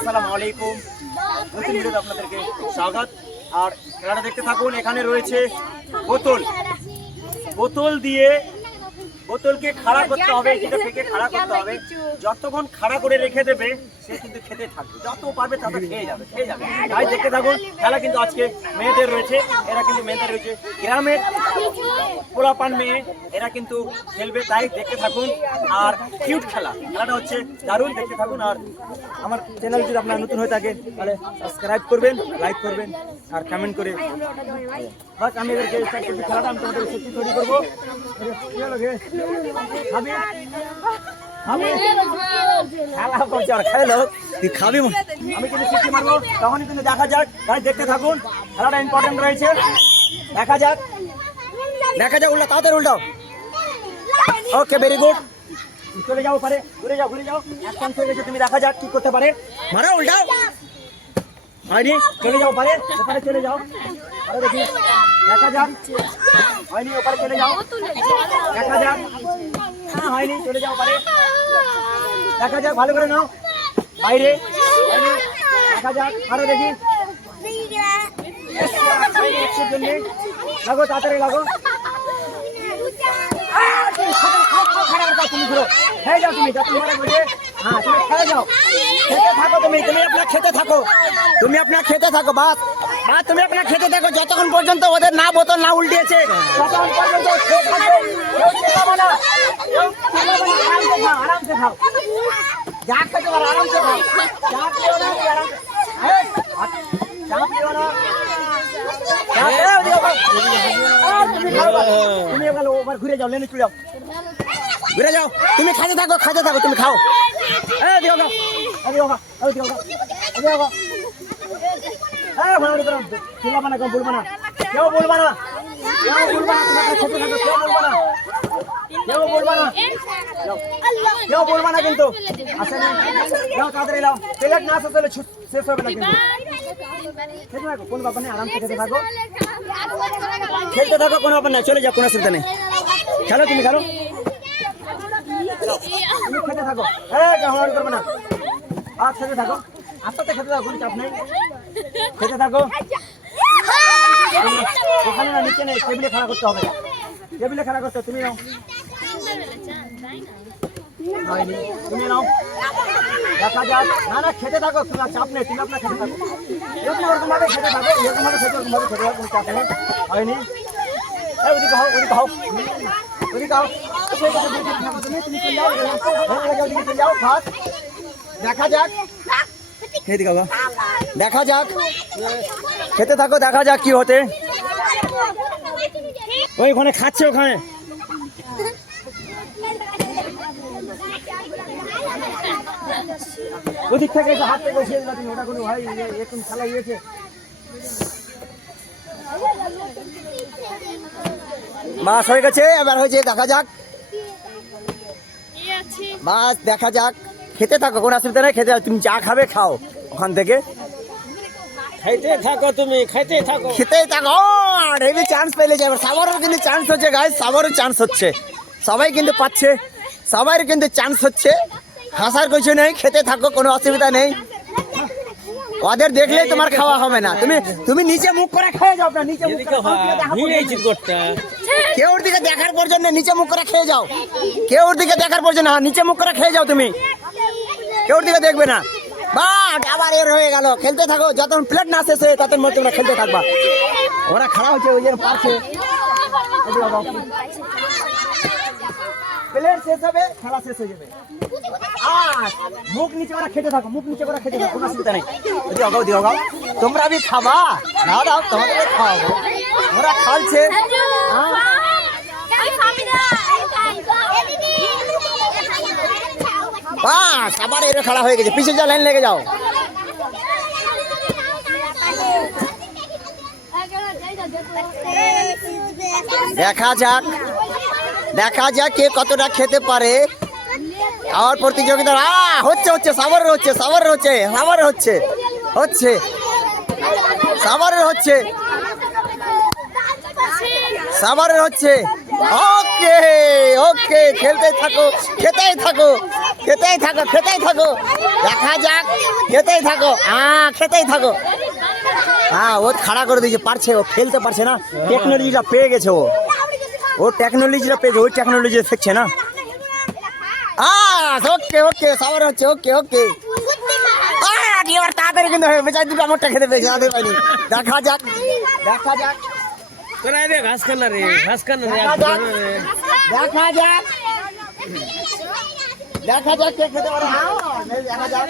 আসসালামু আলাইকুম। নতুন ভিডিওতে আপনাদেরকে স্বাগত। আর খেলাটা দেখতে থাকুন। এখানে রয়েছে বোতল দিয়ে বোতলকে খাড়া করতে হবে, যেটা থেকে খাড়া করতে হবে। যতক্ষণ খাড়া করে রেখে দেবে সে কিন্তু খেতে থাকবে, যত পারবে তত খেয়ে যাবে। তাই দেখতে থাকুন। খেলা কিন্তু আজকে মেয়েদের রয়েছে, এরা কিন্তু মেয়েদের রয়েছে, গ্রামের পোলাপান মেয়ে, এরা কিন্তু খেলবে। তাই দেখতে থাকুন। আর কিউট খেলাটা হচ্ছে দারুণ, দেখতে থাকুন। আর আমার চ্যানেল যদি আপনারা নতুন হয়ে থাকে তাহলে সাবস্ক্রাইব করবেন, লাইক করবেন আর কমেন্ট করে। বাস আমি এদেরকে খেলাটা আমি তোমাদের সত্যি তৈরি করবো। আমি কিন্তু সিটি মারবো, তখনই কিন্তু দেখা যাক। তাই দেখতে থাকুন, খেলাটা ইম্পর্টেন্ট রয়েছে। দেখা যাক উল্টা, তাড়াতাড়ি উল্টাও। ওকে, ভেরি গুড। চলে যাও পারে, ঘুরে যাও। এক চান্স হয়ে গেছে, তুমি দেখা যাক কি করতে পারে। মারো, উল্টাও। হয়নি, চলে যাও পারে, ওপারে চলে যাও। আরে দেখি, দেখা যাক। হয়নি, ওপারে চলে যাও। দেখা যাক। হ্যাঁ, হয়নি, চলে যাও পারে। দেখা যাক, ভালো করে নাও। বাইরে, দেখা যাক। আরো দেখি, লাগো, তাড়াতাড়ি লাগো। তুমি ঘুরো, খেয়ে যাও। তুমি যত মারা ঘুরে, হ্যাঁ তুমি খেয়ে যাও। খেতে থাকো, তুমি আপনার খেতে থাকো। তুমি আপনার খেতে থাকো, বাস তুমি আপনার খেতে থাকো যতক্ষণ পর্যন্ত ওদের না বোতল না উল্টিয়েছে, ততক্ষণ পর্যন্ত খেয়ে থাকবে। কেউ চেপাবো না, আরামসে খাও। যা খেতে পারো আরামসে খাও। চা পিও না, তুমি এবার ঘুরে যাও, লেনে চলে যাও, ঘুরে যাও। তুমি খাতে থাকো, তুমি খাও। কেউ বলবা না, কিন্তু আসে না। তাড়াতাড়ি লাও, প্লেট না আসলে শেষ হবে না। কিন্তু খেতে থাকো, কোন ব্যাপার নেই, আরামসে খেতে থাকো, খেলতে থাকো, কোনো ব্যাপার নেই। চলে যাও, কোনো অসুবিধা নেই। খেলো, তুমি খেলো, তুমি খেতে থাকো। হড়াহড়ি করবে না, আর খেতে থাকো, আস্তে খেতে থাকো, কোনো চাপ নেই। খেতে থাকো। ওখানে না, নিচে নেই, টেবিলে খেলা করতে হবে। টেবিলে খেলা করতে তুমি নাও, তুমি নাও। দেখা যাক। না খেতে থাকো, তোমার চাপ নেই, তুমি আপনার খেতে থাকো। এরকম ওরকমভাবে খেতে থাকো, এরকমভাবে খেতে থাকো, কোনো চাপ নেই। হয়নি, ওদিকে হও, তুমি চলে যাও, চলে যাও। ফার্স্ট দেখা যাক, খেতে থাকো, দেখা যাক কি হতে। ওখানে খাচ্ছে, ওখানে ওদিক থেকে হাত থেকে বসিয়ে দিলাম। ওটা কোনো ভাই এখন খেলা গিয়েছে। বাস হয়ে গেছে, এবার হয়েছে, দেখা যাক। বাস দেখা যাক, খেতে থাকো, কোনো অসুবিধা নেই। খেতে, তুমি যা খাবে খাও ওখান থেকে। খেতেই থাকো। হেভি চান্স পেলে যাবে। সবারও কিন্তু চান্স হচ্ছে, গাইস, সবারও চান্স হচ্ছে। সবাই কিন্তু পাচ্ছে, সবাই কিন্তু চান্স হচ্ছে। হাসার কিছু নেই, খেতে থাকো, কোনো অসুবিধা নেই। ওদের দেখলেই তোমার খাওয়া হবে না। তুমি নিচে মুখ করে খেয়ে যাও। আপনার নিচে মুখ কেউ দিকে দেখার প্রয়োজন নেই, নিচে মুখ করে খেয়ে যাও। কেউ দিকে দেখার প্রয়োজন না, নিচে মুখ করে খেয়ে যাও। তুমি কেউ দিকে দেখবে না। বাট আবার এর হয়ে গেল। খেলতে থাকো, যতক্ষণ প্লেট না শেষ হয় ততক্ষণ মধ্যে তোমরা খেলতে থাকবা। ওরা খারাপ হচ্ছে, ওই জন্য পারছে। প্লেট শেষ হবে, খেলা শেষ হয়ে যাবে। আর মুখ নিচে ওরা খেতে থাকো, কোনো অসুবিধা নেই। দিও, তোমরা भी খাবা, দাও, তোমাদের খাওয়াবো। ওরা খাচ্ছে। বাস আবার এর খেলা হয়ে গেছে। পিছিয়ে যাও, লাইন লেগে যাও। দেখা যাক কে কতটা খেতে পারে। খাওয়ার প্রতিযোগিতা হচ্ছে, সাভারের হচ্ছে। ওকে, খেলতে থাকো, খেতেই খেতেই থাকো খেতেই থাকো, দেখা যাক, খেতেই থাকো, হ্যাঁ খেতেই থাকো। হ্যাঁ ও খাড়া করে দিয়েছে, পারছে, ও ফেলতে পারছে না, টেকনোলজিটা পেয়ে গেছে, ও টেকনোলজিটা পেয়েছে, ওই টেকনোলজি শিখছে না। ওকে ওকে সবার হচ্ছে, ওকে ওকে। এবার তাড়াতাড়ি কিন্তু বেচার দুটো আমারটা খেতে পেয়েছে, তাদের পাইনি। দেখা যাক দেখা যাক ঘাস খানা রে, ঘাস খানা রে, দেখা যাক দেখা যাক দেখা যাক কে খেতে পারে। দেখা যাক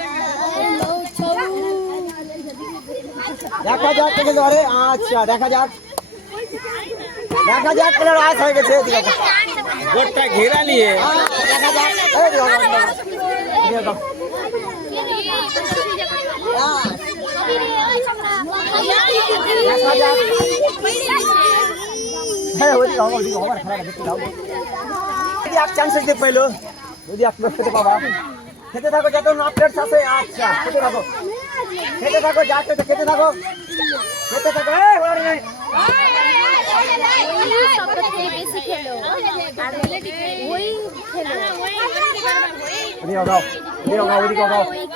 দেখা যাক কে খেতে পারে। আচ্ছা দেখা যাক দেখা যাক, প্লেয়ার আস হয়ে গেছে। গোটটা ঘেরা নিয়ে দেখা যাক, পাইলো যদি আপনার খেতে পাবা, খেতে থাকো যত আপডেটস আছে। আচ্ছা খেতে থাকো খেতে থাকো, যা খেতে খেতে থাকো খেতে থাকো।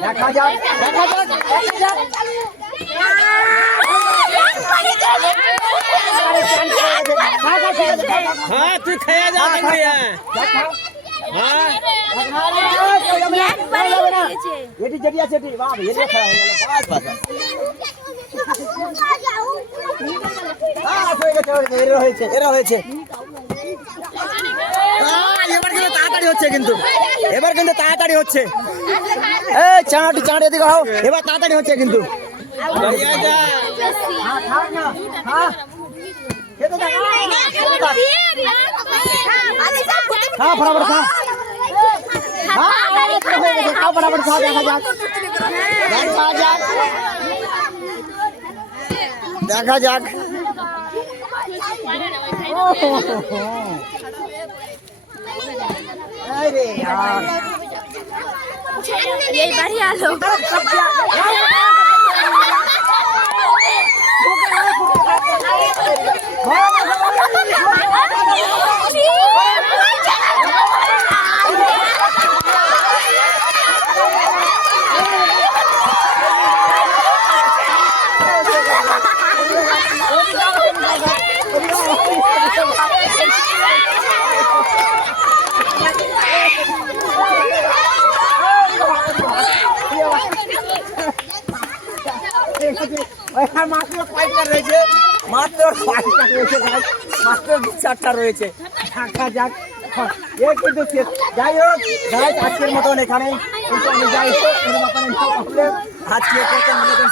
দেখা যাক দেখা যাক দেখা যাক। হ্যাঁ তুই খেয়ে যা, এটি যেটি আছে এটি বাবা, এটি খেলা হয়ে গেল। এরা হয়েছে এরা হয়েছে। এবার কিন্তু তাড়াতাড়ি হচ্ছে, কিন্তু এবার কিন্তু তাড়াতাড়ি হচ্ছে। এই চাঁটি চাঁটি এদিকে হও, এবার তাড়াতাড়ি হচ্ছে কিন্তু। খা ফটাফট খা, খা ফটাফট খা। দেখা যাক দেখা যাক দেখা যাক। अरे यार ये बढ़िया लो মাত্র 5টা রয়েছে, মাত্র 5টা রয়েছে, মাত্র 4টা রয়েছে। দেখা যাক এ কিন্তু শেষ। যাই হোক গাইস, আজকের মতন এখানে আজকে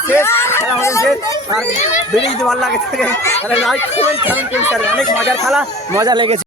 শেষ, খেলা হয়ে শেষ। আর ভিডিও যদি ভালো লাগে থাকে তাহলে লাইক করবেন, কমেন্ট করবেন। অনেক মজার খেলা, মজা লেগেছে।